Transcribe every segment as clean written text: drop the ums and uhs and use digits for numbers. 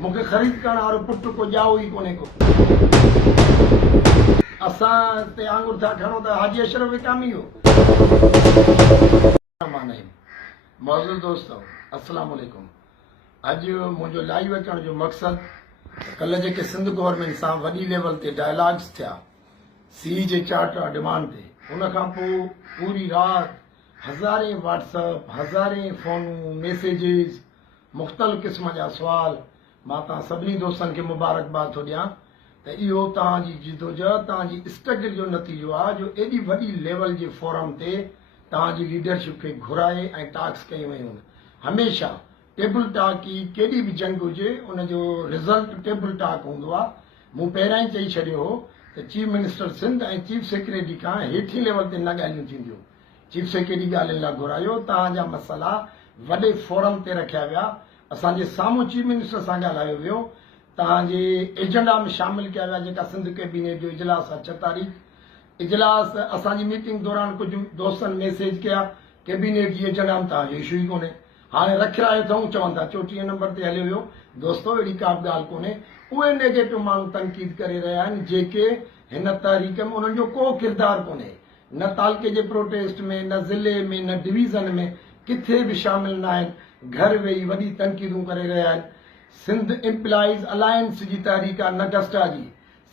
मूंखे ख़रीद करण वारो पुटु को ॼाओ ई कोन्हे को। असां ते आंगुर था खणो त हाजी अशरफ विकामी हो। मौजूद दोस्तों अस्सलाम वालेकुम। अॼु मुंहिंजो लाइव अचण जो मक़सदु कल्ह जेके सिंध गवर्नमेंट सां वॾी लेवल ते डायलॉग्स थिया सी जे चार्टर डिमांड ते, उन खां पोइ पूरी राति हज़ारे व्हाट्सअप, हज़ारे फ़ोनूं, मैसेजिस, मुख़्तलिफ़ क़िस्म जा सुवाल। मां तव्हां सभिनी दोस्तनि खे मुबारकबाद थो ॾियां त इहो तव्हांजी जिदोजहद, तव्हांजी स्ट्रगल जो नतीजो आहे जो एॾी वॾी लेवल जे फोरम ते तव्हांजी लीडरशिप खे घुराए ऐं टास्क कयूं वयूं। हमेशह टेबल टॉक ई केॾी बि जंग हुजे उनजो रिज़ल्ट टेबल टॉक हूंदो आहे। मूं पहिरियां ई चई छॾियो हो त चीफ मिनिस्टर सिंध ऐं चीफ सेक्रेटरी खां हेठि लेवल ते न ॻाल्हियूं थींदियूं। चीफ सेक्रेटरी ॻाल्हियुनि लाइ घुरायो, तव्हांजा मसइला वॾे फोरम ते रखिया विया, असांजे साम्हूं चीफ मिनिस्टर सां ॻाल्हायो वियो, तव्हांजे एजेंडा में शामिल कया विया जेका सिंध कैबिनेट जो इजलास आहे 6 तारीख़। इजलास असांजी मीटिंग दौरान कुझु दोस्तनि मैसेज कया कैबिनेट जी एजेंडा में तव्हांजो इशू ई कोन्हे, हाणे रखिया अथऊं, चवनि था 34 नंबर ते हलियो वियो। दोस्तो अहिड़ी का बि ॻाल्हि कोन्हे। उहे नेगेटिव माण्हू तनक़ीद करे रहिया आहिनि जेके हिन तहरीक में उन्हनि जो को किरदारु कोन्हे, न तालके जे प्रोटेस्ट में, न ज़िले में, न डिवीज़न में, किथे बि शामिल न आहिनि। घर वेही वॾी तनक़ीदूं करे रहिया आहिनि। सिंध एम्प्लॉइज़ अलायंस जी तहरीक आहे, न गस्टा जी।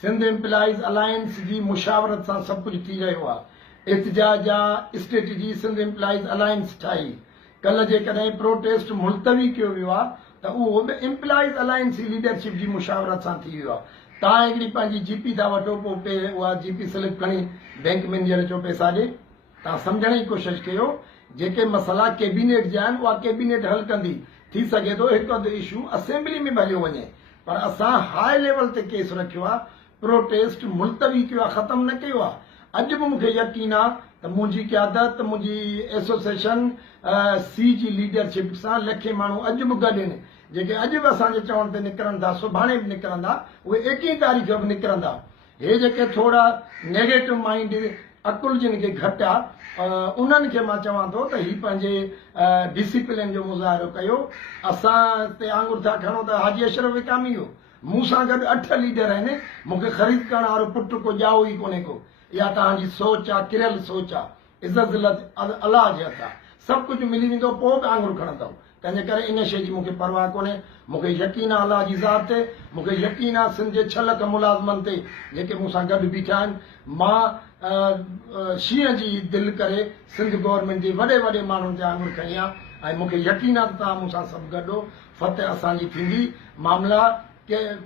सिंध एम्प्लॉइज़ अलायंस जी मुशावरत सां सभु कुझु थी रहियो आहे। इतिजाज जा स्ट्रेटजी सिंध एम्प्लॉइज़ अलायंस ठाही। कल्ह जेकॾहिं प्रोटेस्ट मुलतवी कयो वियो आहे त उहो बि एम्प्लॉइज़ अलायंस जी लीडरशिप जी मुशावरत सां थी वियो आहे। तव्हां हिकिड़ी पंहिंजी जीपी था वठो, पोइ उहा जीपी स्लिप खणी बैंक मैनेजर चो पैसा ॾे। तव्हां सम्झण जी कोशिशि कयो, जेके मसइला कैबिनेट जा आहिनि उहा कैबिनेट हल कंदी। थी सघे थो हिकु अधु इशू असेंबली में भलियो वञे, पर असां हाई लेवल ते केस रखियो आहे, प्रोटेस्ट मुलतवी कयो आहे, ख़तमु न कयो आहे। अॼु बि मूंखे यकीन आहे त मुंहिंजी क़यादत, मुंहिंजी एसोसिएशन सी जी लीडरशिप सां लखे माण्हू अॼु बि गॾु आहिनि, जेके अॼु बि असांजे चवण ते निकिरंदा, सुभाणे बि निकिरंदा, उहे 21 तारीख़ बि निकिरंदा। हे जेके थोरा नेगेटिव माइंड अकुल जिन खे घटि आहे, उन्हनि खे मां चवां थो त हीउ पंहिंजे डिसिप्लिन जो मुज़ाहिरो कयो। असां ते आंगुर था खणो त हाजी अशरफ विकामी हो। मूं सां गॾु 8 लीडर आहिनि। मूंखे ख़रीद करण वारो पुटु को ॼाओ ई कोन्हे को। इहा तव्हांजी सोच आहे, किरियल सोच आहे। इज़त ज़िलत अलाह जे हथ आहे, सभु कुझु मिली वेंदो, पोइ बि आंगुर खणंदव। तंहिंजे करे इन शइ जी मूंखे परवाह कोन्हे। मूंखे यकीन आहे अलाह जी ज़ात ते, मूंखे यकीन आहे सिंध जे 6 लख मुलाज़िमनि ते जेके मूंसां गॾु बीठा आहिनि। मां शींहं जी दिलि करे सिंध गवर्नमेंट जे वॾे वॾे माण्हुनि ते आंगुर खणी आहे ऐं मूंखे यकीन आहे त तव्हां मूंसां सभु गॾु हो। फतेह असांजी थींदी, मामला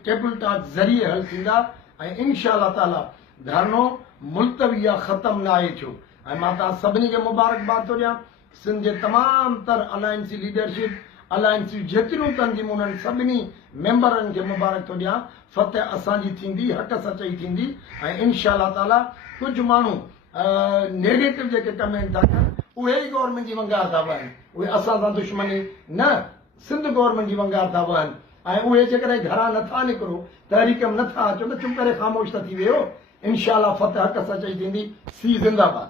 टेबल टॉक ज़रिए हल थींदा ऐं इंशाअल्लाह ताला धरनो मुलतवी आहे, ख़तमु न आहे छो। ऐं मां तव्हां सभिनी खे मुबारकबाद थो ॾियां। सिंध जे तमामु तर अलायंस जी लीडरशिप, अलायंस जूं जेतिरियूं तंज़ीमूं उन्हनि सभिनी मेंबरनि खे मुबारक थो ॾियां। फतेह असांजी थींदी, हक़ सचाई थींदी ऐं इंशाअल्लाह ताला कुझु माण्हू नेगेटिव जेके कमेंट था कनि उहे ई गवर्नमेंट जी वंगार था वहनि। उहे असां सां दुश्मनी न, सिंध गवर्नमेंट जी वंगार था वहनि। ऐं उहे जेकॾहिं घरां नथा निकिरो, तहरीक में नथा अचो त चुप करे ख़ामोश त थी वियो। इंशाअल्लाह फतेह हक़ सचाई थींदी। सी ज़िंदाबाद।